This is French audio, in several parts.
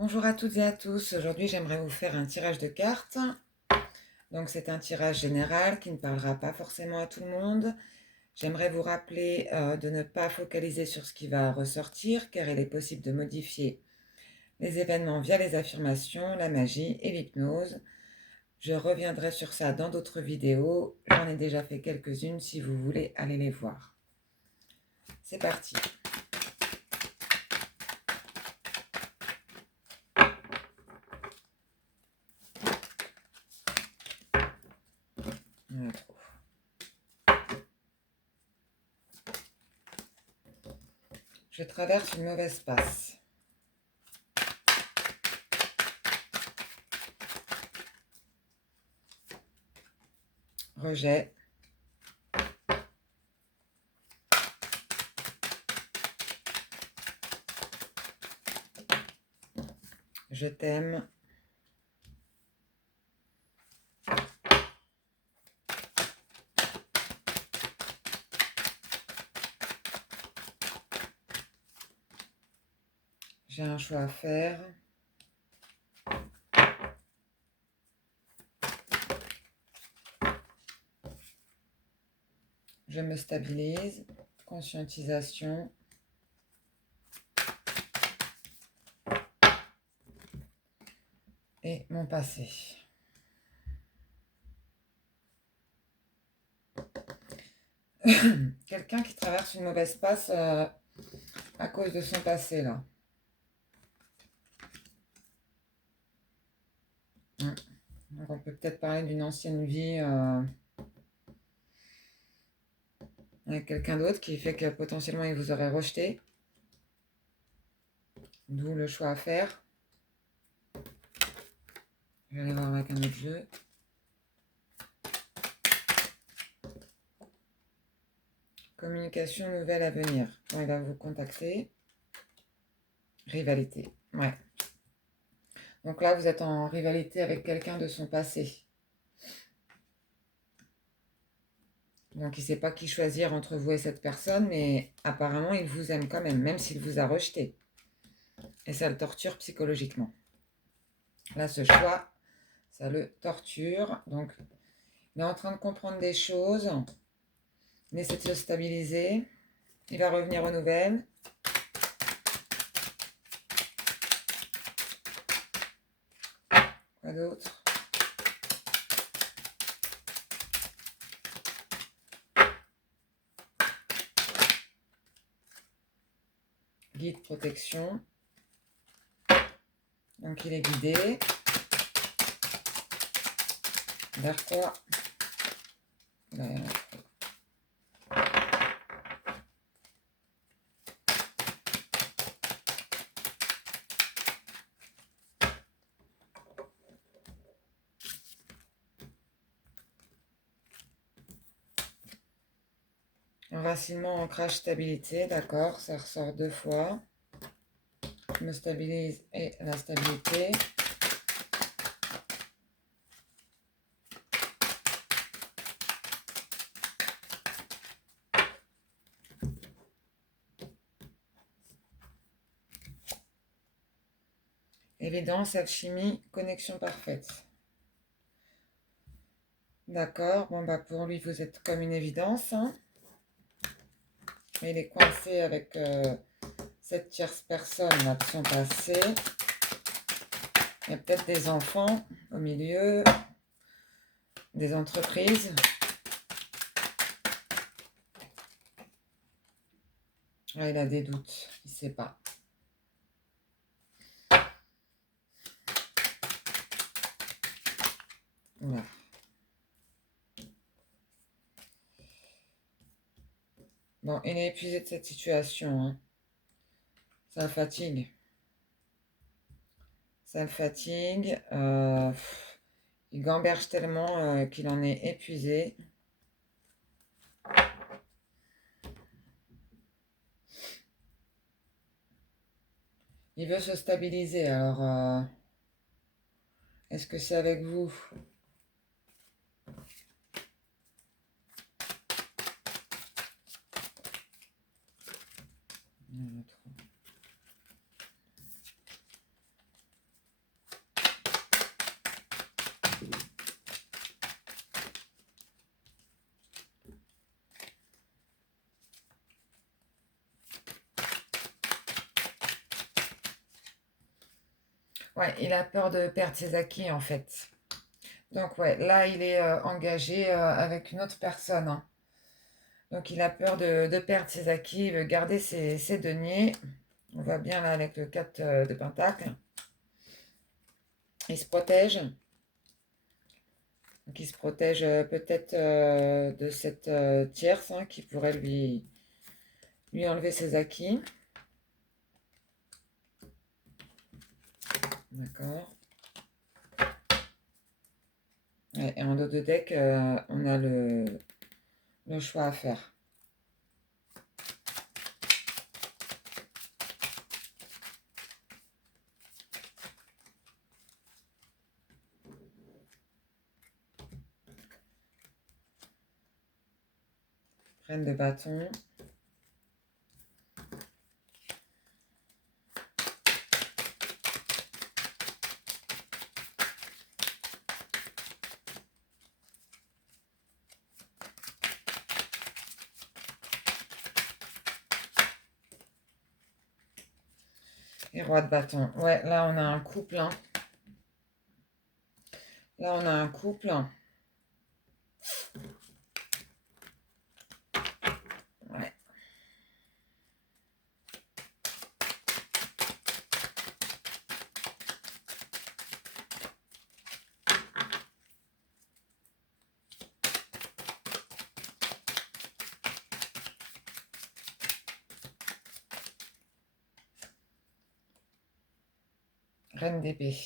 Bonjour à toutes et à tous. Aujourd'hui, j'aimerais vous faire un tirage de cartes. Donc, c'est un tirage général qui ne parlera pas forcément à tout le monde. J'aimerais vous rappeler de ne pas focaliser sur ce qui va ressortir, car il est possible de modifier les événements via les affirmations, la magie et l'hypnose. Je reviendrai sur ça dans d'autres vidéos. J'en ai déjà fait quelques-unes si vous voulez aller les voir. C'est parti. On en trouve. Je traverse une mauvaise passe. Rejet. Je t'aime. J'ai un choix à faire. Je me stabilise. Conscientisation. Et mon passé. Quelqu'un qui traverse une mauvaise passe à cause de son passé, là. Donc on peut peut-être parler d'une ancienne vie avec quelqu'un d'autre qui fait que potentiellement il vous aurait rejeté. D'où le choix à faire. Je vais aller voir avec un autre jeu. Communication nouvelle à venir. Quand il va vous contacter. Rivalité. Ouais. Donc là, vous êtes en rivalité avec quelqu'un de son passé. Donc il ne sait pas qui choisir entre vous et cette personne, mais apparemment il vous aime quand même s'il vous a rejeté. Et ça le torture psychologiquement. Là, ce choix, ça le torture. Donc, il est en train de comprendre des choses. Il essaie de se stabiliser. Il va revenir aux nouvelles. Quoi d'autre? Guide, protection. Donc, il est guidé. Vers quoi? Enracinement, ancrage, stabilité. D'accord, ça ressort 2 fois. Je me stabilise et la stabilité. Évidence, alchimie, connexion parfaite. D'accord, bon bah pour lui vous êtes comme une évidence. Hein. Il est coincé avec cette tierce personne là de son passé. Il y a peut-être des enfants au milieu, des entreprises. Là, il a des doutes, il ne sait pas. Voilà. Bon, il est épuisé de cette situation. Hein. Ça le fatigue. Ça le fatigue. Il gamberge tellement qu'il en est épuisé. Il veut se stabiliser. Alors, est-ce que c'est avec vous? Ouais, il a peur de perdre ses acquis en fait. Donc ouais, là il est engagé avec une autre personne, hein. Donc il a peur de perdre ses acquis, il veut garder ses deniers. On voit bien là avec le 4 de Pentacle. Il se protège. Donc il se protège peut-être de cette tierce, hein, qui pourrait lui enlever ses acquis. D'accord. Ouais, et en dos de deck, on a le choix à faire. Reine de bâton. Et roi de bâton. Ouais, là on a un couple, hein. Là on a un couple. Ouais. Reine d'épée.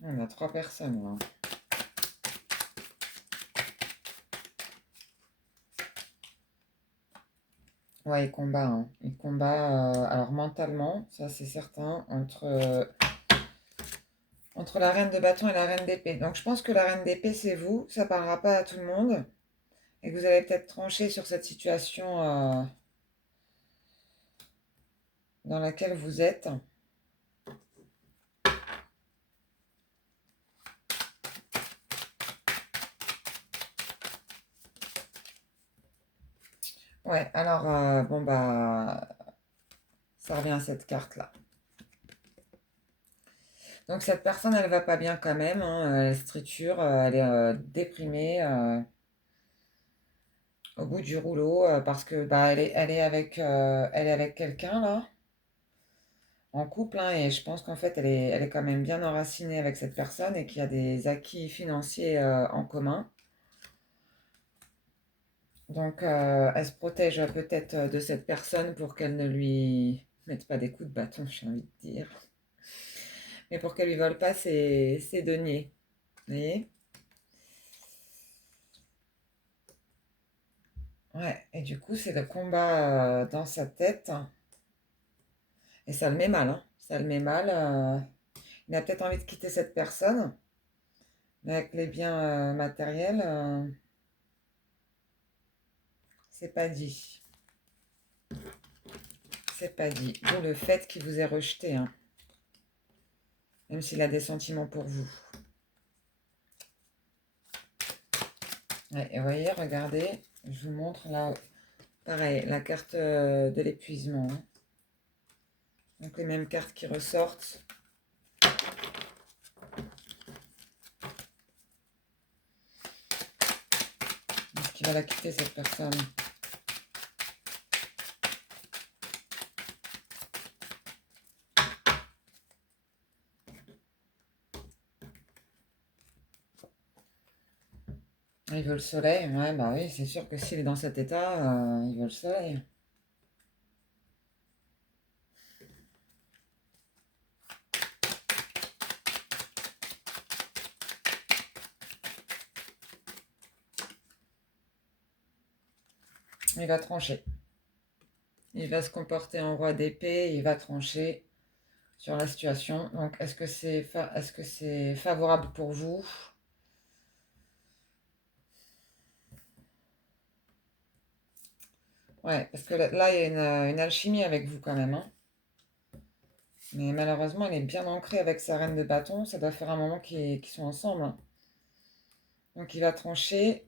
On a 3 personnes là. Ouais, il combat, hein. Il combat, alors mentalement, ça c'est certain, entre la reine de bâton et la reine d'épée. Donc je pense que la reine d'épée c'est vous, ça parlera pas à tout le monde. Et que vous allez peut-être trancher sur cette situation dans laquelle vous êtes. Ouais, alors, bon, bah, ça revient à cette carte-là. Donc, cette personne, elle va pas bien quand même, hein, elle est triture, elle est déprimée, au bout du rouleau, parce que, bah, elle est avec quelqu'un, là, en couple, hein, et je pense qu'en fait, elle est quand même bien enracinée avec cette personne et qu'il y a des acquis financiers en commun. Donc, elle se protège peut-être de cette personne pour qu'elle ne lui mette pas des coups de bâton, j'ai envie de dire. Mais pour qu'elle lui vole pas ses deniers. Vous voyez? Ouais, et du coup, c'est le combat dans sa tête. Et ça le met mal, hein. Ça le met mal. Il a peut-être envie de quitter cette personne, mais avec les biens matériels, c'est pas dit. C'est pas dit. D'où le fait qu'il vous ait rejeté, hein, même s'il a des sentiments pour vous. Ouais, et vous voyez, regardez, je vous montre là, pareil, la carte de l'épuisement, hein. Donc les mêmes cartes qui ressortent. Est-ce qu'il va la quitter cette personne? Il veut le soleil, ouais, bah oui, c'est sûr que s'il est dans cet état, il veut le soleil. Il va trancher. Il va se comporter en roi d'épée, il va trancher sur la situation. Donc, est-ce que c'est favorable pour vous? Ouais, parce que là, il y a une alchimie avec vous quand même, hein. Mais malheureusement, elle est bien ancrée avec sa reine de bâton. Ça doit faire un moment qu'ils sont ensemble, hein. Donc, il va trancher.